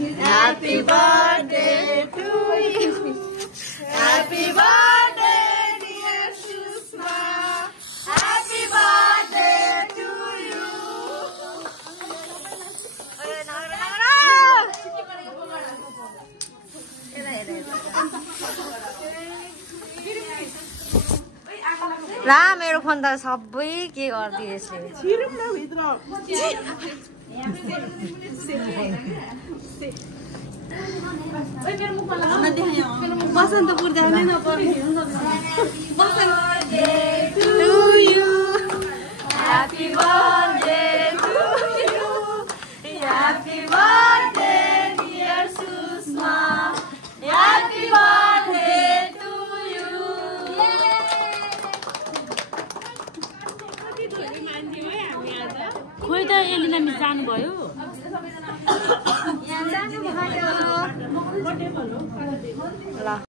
Happy birthday to you. Happy birthday, dear Sushma. Happy birthday to you. ला मेरो phone त सबै के गर्दिएछ छिरुम न भित्र बसन्तपुर जाने न पर्ने to you. Happy birthday to you. Happy birthday, dear Sushma. Happy birthday to you. खोइ त एलिना मिस जानु भयो यहाँ जानु भयो ल